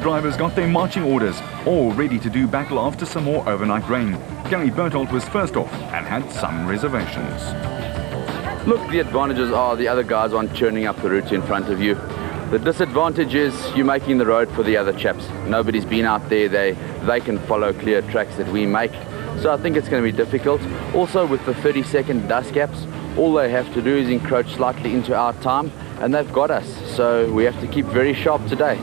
drivers got their marching orders, all ready to do battle after some more overnight rain. Gary Berthold was first off and had some reservations. Look, the advantages are the other guys aren't churning up the route in front of you. The disadvantage is you're making the road for the other chaps. Nobody's been out there. They can follow clear tracks that we make. So I think it's going to be difficult. Also, with the 30-second dust gaps, all they have to do is encroach slightly into our time, and they've got us. So we have to keep very sharp today.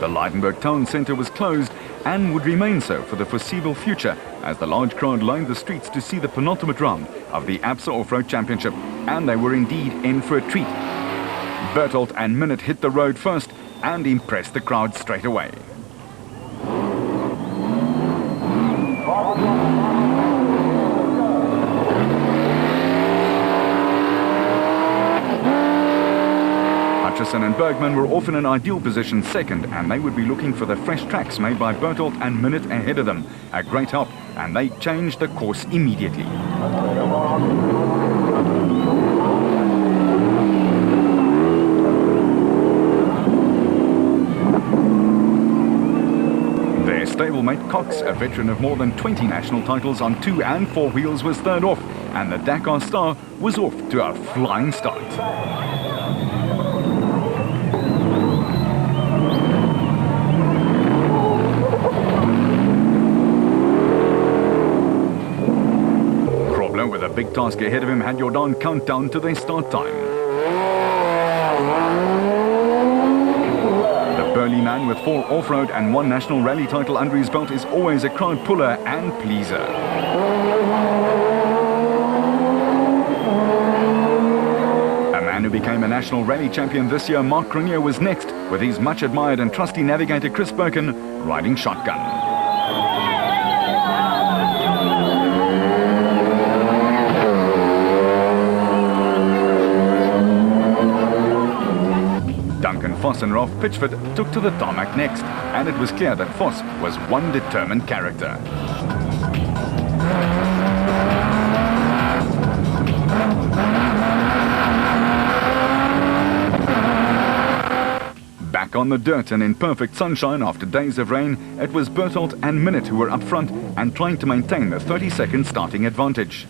The Lydenburg town centre was closed and would remain so for the foreseeable future as the large crowd lined the streets to see the penultimate round of the ABSA Off-Road Championship, and they were indeed in for a treat. Berthold and Minute hit the road first and impressed the crowd straight away. Hutchison and Bergman were off in an ideal position second, and they would be looking for the fresh tracks made by Berthold and Minute ahead of them. A great help, and they changed the course immediately. Their stablemate Cox, a veteran of more than 20 national titles on 2 and 4 wheels, was third off, and the Dakar Star was off to a flying start. With a big task ahead of him, had Jordan countdown to their start time. The burly man with 4 off-road and 1 national rally title under his belt is always a crowd puller and pleaser. A man who became a national rally champion this year, Mark Cronier, was next, with his much admired and trusty navigator Chris Birkin riding shotgun. Duncan Foss and Ralph Pitchford took to the tarmac next, and it was clear that Foss was one determined character. Back on the dirt and in perfect sunshine after days of rain, it was Berthold and Minute who were up front and trying to maintain the 30-second starting advantage.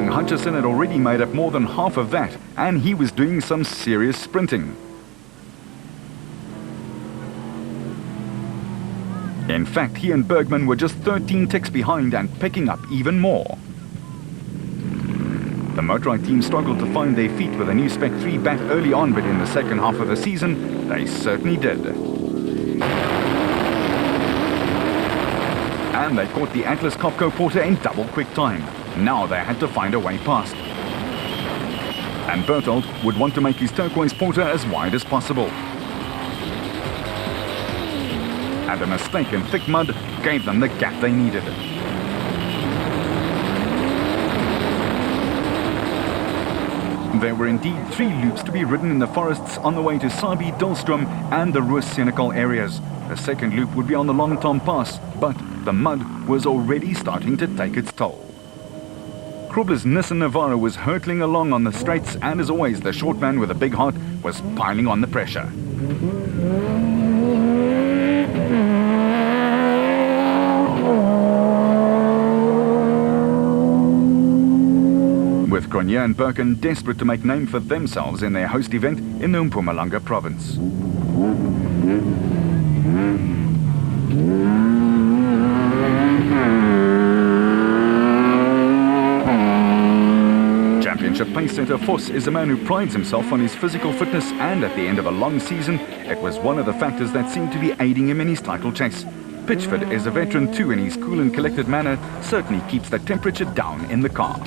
Hutchison had already made up more than half of that, and he was doing some serious sprinting. In fact, he and Bergman were just 13 ticks behind and picking up even more. The Motorrad team struggled to find their feet with a new Spec 3 bat early on, but in the second half of the season, they certainly did. And they caught the Atlas Copco Porter in double quick time. Now they had to find a way past. And Berthold would want to make his turquoise Porter as wide as possible. And a mistake in thick mud gave them the gap they needed. There were indeed 3 loops to be ridden in the forests on the way to Sabi, Dolstrom and the Roos-Senekal areas. The second loop would be on the Long Tom Pass, but the mud was already starting to take its toll. Krubler's Nissan Navara was hurtling along on the straights, and as always, the short man with a big heart was piling on the pressure. With Cronier and Birkin desperate to make name for themselves in their host event in the Mpumalanga province. Championship pace setter Foss is a man who prides himself on his physical fitness, and at the end of a long season, it was one of the factors that seemed to be aiding him in his title chase. Pitchford is a veteran too, and his cool and collected manner certainly keeps the temperature down in the car.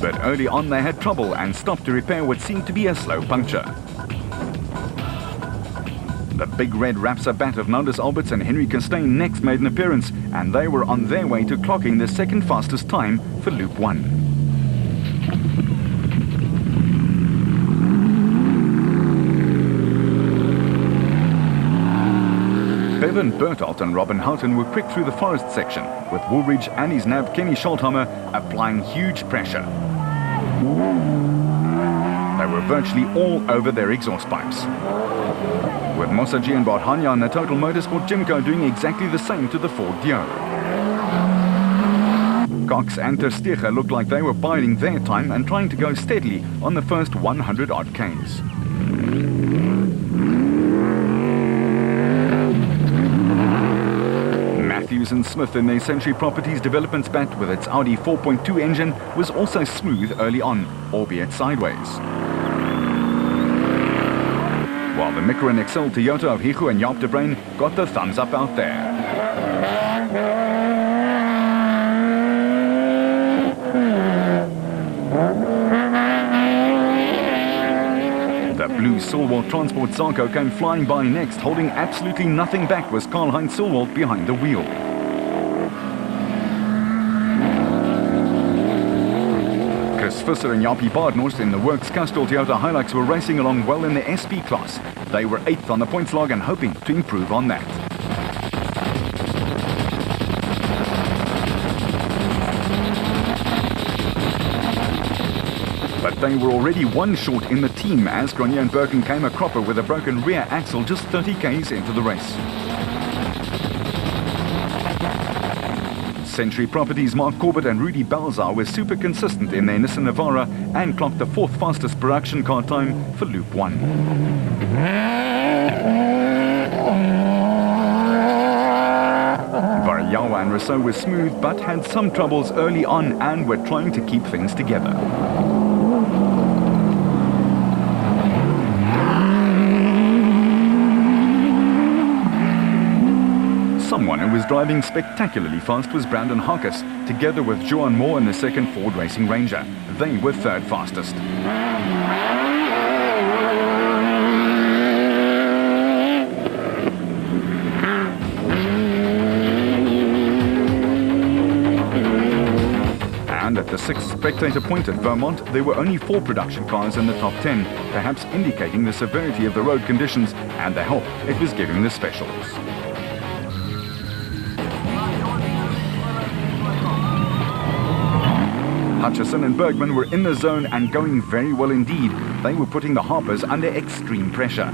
But early on they had trouble and stopped to repair what seemed to be a slow puncture. The big red Rapsa bat of Nandus Alberts and Henry Costain next made an appearance, and they were on their way to clocking the second fastest time for Loop 1. Ivan Bertelt and Robin Houghton were quick through the forest section, with Woolridge and his nab Kenny Scholthammer applying huge pressure. They were virtually all over their exhaust pipes, with Mosaji and Barhanya and the Total Motorsport Jimco doing exactly the same to the Ford Dio. Cox and Ter Steege looked like they were biding their time and trying to go steadily on the first 100 odd Ks. Matthews and Smith in their Century Properties development bat with its Audi 4.2 engine was also smooth early on, albeit sideways. While the Micra Excel Toyota of Hichu and Jaap de Bruin got the thumbs up out there. The blue Silwald Transport Zarko came flying by next. Holding absolutely nothing back was Karl-Heinz Silwald behind the wheel. Chris Visser and Jaapie Baardhorst in the Works Castrol Toyota Hilux were racing along well in the SP class. They were 8th on the points log and hoping to improve on that. But they were already one short in the team as Grenier and Birken came a cropper with a broken rear axle just 30 Ks into the race. Century Properties Mark Corbett and Rudy Balzar were super consistent in their Nissan Navara and clocked the 4th fastest production car time for Loop 1. Varayawa and Rousseau were smooth but had some troubles early on and were trying to keep things together. Someone who was driving spectacularly fast was Brandon Harkis, together with Johan Moore in the second Ford Racing Ranger. They were 3rd fastest. And at the 6th spectator point at Vermont, there were only 4 production cars in the top 10, perhaps indicating the severity of the road conditions and the help it was giving the specials. Hutchison and Bergman were in the zone and going very well indeed. They were putting the Harpers under extreme pressure.